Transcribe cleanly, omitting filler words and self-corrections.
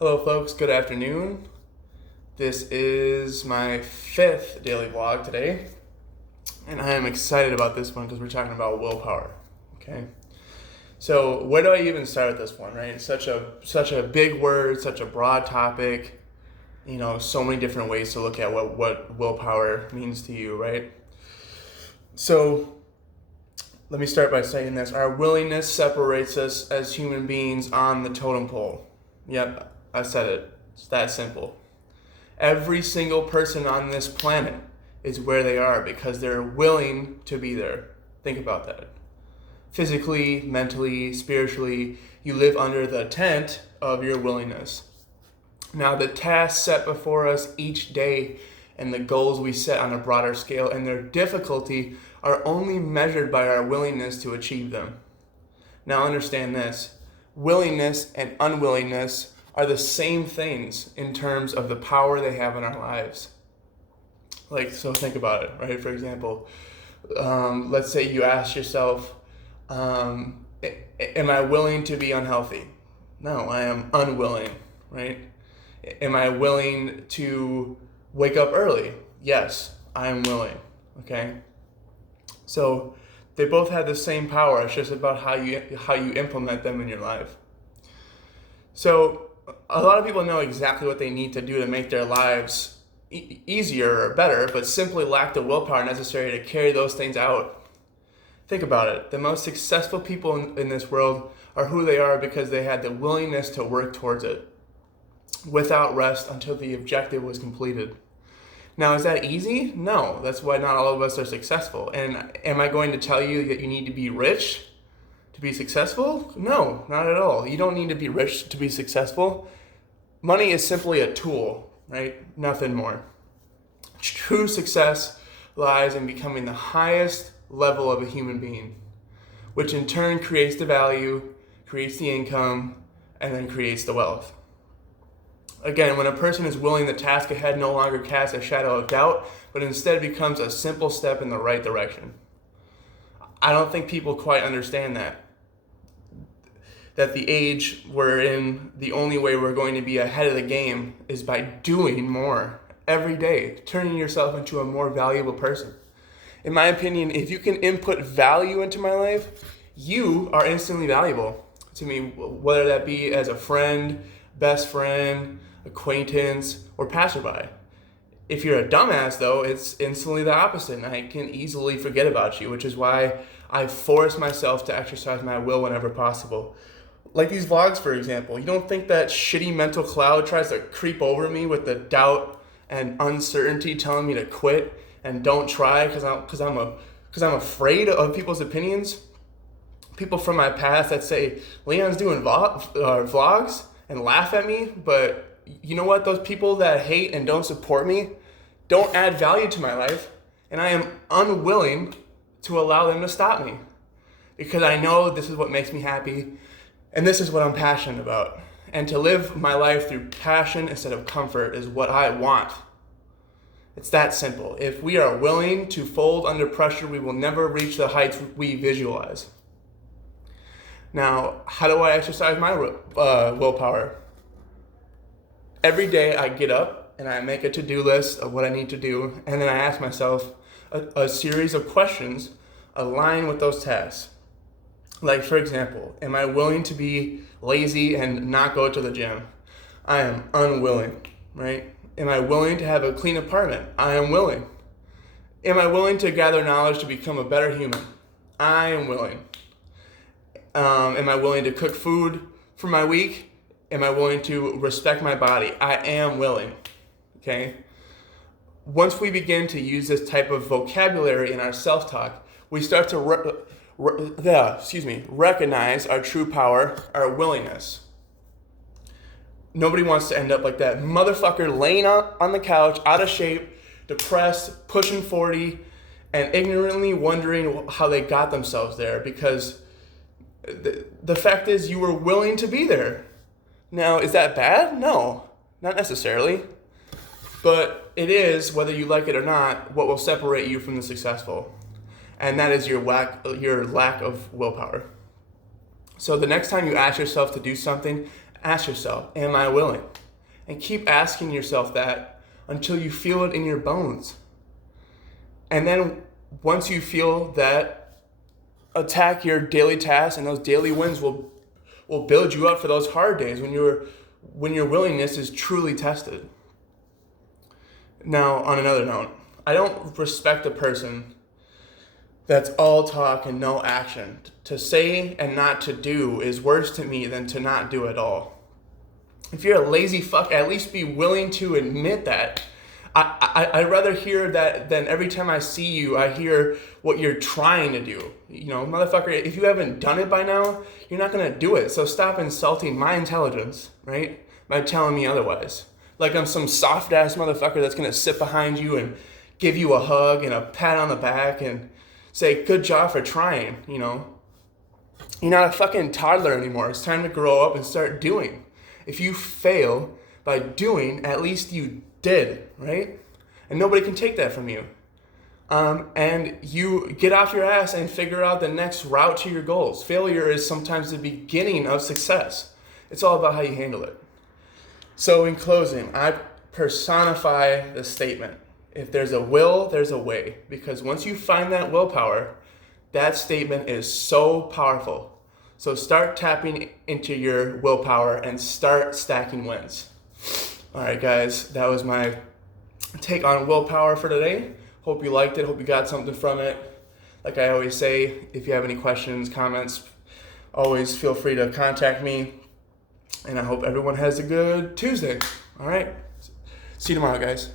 Hello, folks. Good afternoon. This is my fifth daily vlog today, and I am excited about this one because we're talking about willpower. Okay, so where do I even start with this one? Right, it's such a big word, such a broad topic. So many different ways to look at what willpower means to you. Right. So let me start by saying this: our willingness separates us as human beings on the totem pole. Yep, I said it. It's that simple. Every single person on this planet is where they are because they're willing to be there. Think about that. Physically, mentally, spiritually, you live under the tent of your willingness. Now, the tasks set before us each day and the goals we set on a broader scale and their difficulty are only measured by our willingness to achieve them. Now, understand this: willingness and unwillingness are the same things in terms of the power they have in our lives. So think about it, right? For example, let's say you ask yourself, am I willing to be unhealthy? No, I am unwilling, right? Am I willing to wake up early? Yes, I am willing, okay? So they both have the same power. It's just about how you implement them in your life. So a lot of people know exactly what they need to do to make their lives easier or better, but simply lack the willpower necessary to carry those things out. Think about it. The most successful people in this world are who they are because they had the willingness to work towards it without rest until the objective was completed. Now, is that easy? No. That's why not all of us are successful. And am I going to tell you that you need to be rich to be successful? No, not at all. You don't need to be rich to be successful. Money is simply a tool, right? Nothing more. True success lies in becoming the highest level of a human being, which in turn creates the value, creates the income, and then creates the wealth. Again, when a person is willing, the task ahead no longer casts a shadow of doubt, but instead becomes a simple step in the right direction. I don't think people quite understand that the age we're in, the only way we're going to be ahead of the game is by doing more every day, turning yourself into a more valuable person. In my opinion, if you can input value into my life, you are instantly valuable to me, whether that be as a friend, best friend, acquaintance, or passerby. If you're a dumbass, though, it's instantly the opposite, and I can easily forget about you, which is why I force myself to exercise my will whenever possible. Like these vlogs, for example. You don't think that shitty mental cloud tries to creep over me with the doubt and uncertainty telling me to quit and don't try because I'm afraid of people's opinions? People from my past that say, Leon's doing vlogs and laugh at me, but you know what? Those people that hate and don't support me don't add value to my life, and I am unwilling to allow them to stop me because I know this is what makes me happy. And this is what I'm passionate about. And to live my life through passion instead of comfort is what I want. It's that simple. If we are willing to fold under pressure, we will never reach the heights we visualize. Now, how do I exercise my willpower? Every day I get up and I make a to-do list of what I need to do, and then I ask myself a series of questions aligned with those tasks. Like, for example, am I willing to be lazy and not go to the gym? I am unwilling, right? Am I willing to have a clean apartment? I am willing. Am I willing to gather knowledge to become a better human? I am willing. Am I willing to cook food for my week? Am I willing to respect my body? I am willing, okay? Once we begin to use this type of vocabulary in our self-talk, we start to recognize our true power, our willingness. Nobody wants to end up like that motherfucker laying on the couch, out of shape, depressed, pushing 40, and ignorantly wondering how they got themselves there, because the fact is you were willing to be there. Now, is that bad? No, not necessarily. But it is, whether you like it or not, what will separate you from the successful. And that is your lack of willpower. So the next time you ask yourself to do something, Ask yourself, am I willing? And keep asking yourself that until you feel it in your bones. And then once you feel that, attack your daily tasks, and those daily wins will build you up for those hard days when your willingness is truly tested. Now, on another note, I don't respect a person that's all talk and no action. To say and not to do is worse to me than to not do at all. If you're a lazy fuck, at least be willing to admit that. I'd rather hear that than every time I see you, I hear what you're trying to do. You know, motherfucker, if you haven't done it by now, you're not gonna do it. So stop insulting my intelligence, right? By telling me otherwise. Like I'm some soft ass motherfucker that's gonna sit behind you and give you a hug and a pat on the back and say, good job for trying, you know. You're not a fucking toddler anymore. It's time to grow up and start doing. If you fail by doing, at least you did, right? And nobody can take that from you. And you get off your ass and figure out the next route to your goals. Failure is sometimes the beginning of success. It's all about how you handle it. So in closing, I personify the statement. If there's a will, there's a way. Because once you find that willpower, that statement is so powerful. So start tapping into your willpower and start stacking wins. All right, guys, that was my take on willpower for today. Hope you liked it. Hope you got something from it. Like I always say, if you have any questions, comments, always feel free to contact me. And I hope everyone has a good Tuesday. All right. See you tomorrow, guys.